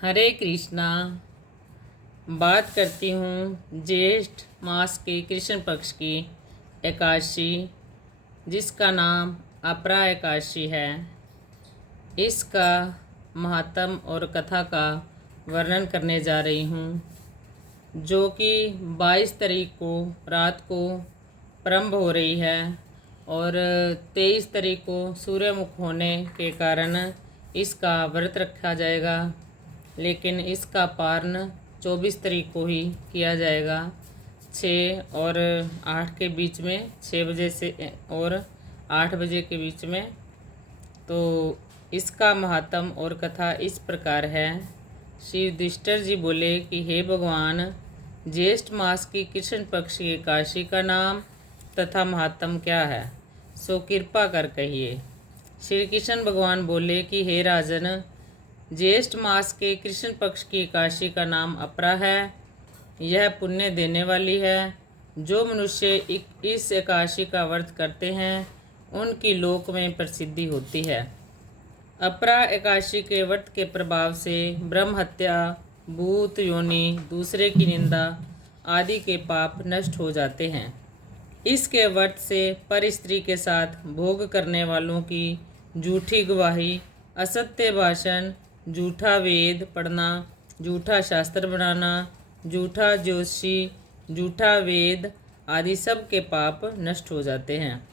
हरे कृष्णा। बात करती हूँ ज्येष्ठ मास के कृष्ण पक्ष की एकादशी, जिसका नाम अपरा एकादशी है। इसका महात्म और कथा का वर्णन करने जा रही हूँ, जो कि 22 तारीख को रात को प्रारंभ हो रही है और 23 तारीख को सूर्यमुख होने के कारण इसका व्रत रखा जाएगा, लेकिन इसका पारण 24 तारीख को ही किया जाएगा। 6 और 8 के बीच में, 6 बजे से और 8 बजे के बीच में। तो इसका महात्म और कथा इस प्रकार है। श्री युधिष्ठिर जी बोले कि हे भगवान, ज्येष्ठ मास की कृष्ण पक्ष की एकादशी का नाम तथा महात्म क्या है, सो कृपा कर कहिए। श्री कृष्ण भगवान बोले कि हे राजन, ज्येष्ठ मास के कृष्ण पक्ष की एकादशी का नाम अपरा है। यह पुण्य देने वाली है। जो मनुष्य इस एकादशी का व्रत करते हैं, उनकी लोक में प्रसिद्धि होती है। अपरा एकादशी के व्रत के प्रभाव से ब्रह्म हत्या, भूत योनि, दूसरे की निंदा आदि के पाप नष्ट हो जाते हैं। इसके व्रत से पर स्त्री के साथ भोग करने वालों की झूठी गवाही, असत्य भाषण, झूठा वेद पढ़ना, झूठा शास्त्र बनाना, झूठा ज्योतिषी, झूठा वेद आदि सब के पाप नष्ट हो जाते हैं।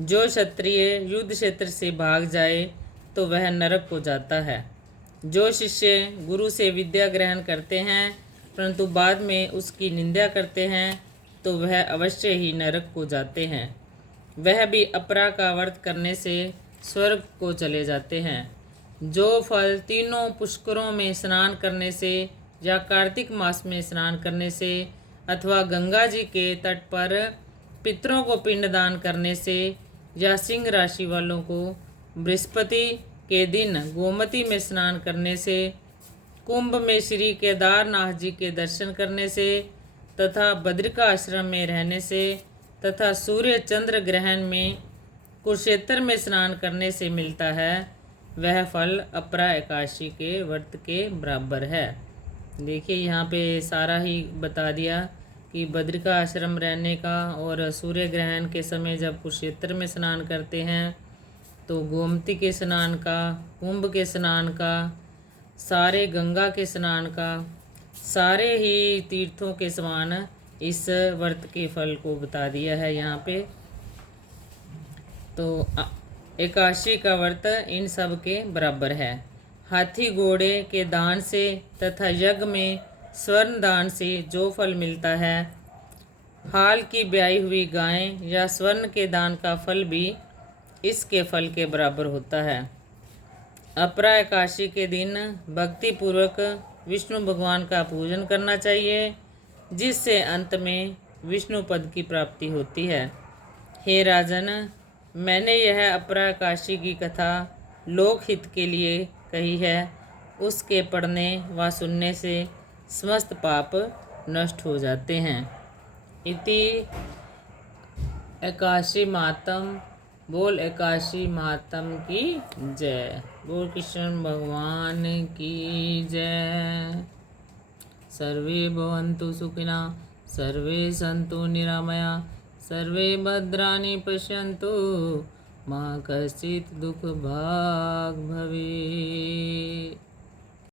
जो क्षत्रिय युद्ध क्षेत्र से भाग जाए तो वह नरक हो जाता है। जो शिष्य गुरु से विद्या ग्रहण करते हैं परंतु बाद में उसकी निंदा करते हैं, तो वह अवश्य ही नरक को जाते हैं। वह भी अपरा का व्रत करने से स्वर्ग को चले जाते हैं। जो फल तीनों पुष्करों में स्नान करने से या कार्तिक मास में स्नान करने से अथवा गंगा जी के तट पर पितरों को पिंडदान करने से या सिंह राशि वालों को बृहस्पति के दिन गोमती में स्नान करने से, कुंभ में श्री केदारनाथ जी के दर्शन करने से तथा बद्रिका आश्रम में रहने से तथा सूर्य चंद्र ग्रहण में कुरुक्षेत्र में स्नान करने से मिलता है, वह फल अपरा एकादशी के व्रत के बराबर है। देखिए यहाँ पे सारा ही बता दिया कि बद्रिका आश्रम रहने का और सूर्य ग्रहण के समय जब कुरुक्षेत्र में स्नान करते हैं तो गोमती के स्नान का, कुंभ के स्नान का, सारे गंगा के स्नान का, सारे ही तीर्थों के समान इस व्रत के फल को बता दिया है यहाँ पे। तो एकादशी का व्रत इन सब के बराबर है। हाथी घोड़े के दान से तथा यज्ञ में स्वर्ण दान से जो फल मिलता है, हाल की ब्याई हुई गाय या स्वर्ण के दान का फल भी इसके फल के बराबर होता है। अपरा एकादशी के दिन भक्ति पूर्वक विष्णु भगवान का पूजन करना चाहिए, जिससे अंत में विष्णु पद की प्राप्ति होती है। हे राजन, मैंने यह अपरा एकादशी की कथा लोकहित के लिए कही है। उसके पढ़ने व सुनने से समस्त पाप नष्ट हो जाते हैं। इति एकादशी मातम। बोल एकादशी मातम की जय। बोल कृष्ण भगवान की जय। सर्वे भवन्तु सुखिनः, सर्वे सन्तु निरामया, सर्वे भद्राणि पश्यन्तु, मा कश्चित् दुःखभाग् भवेत्।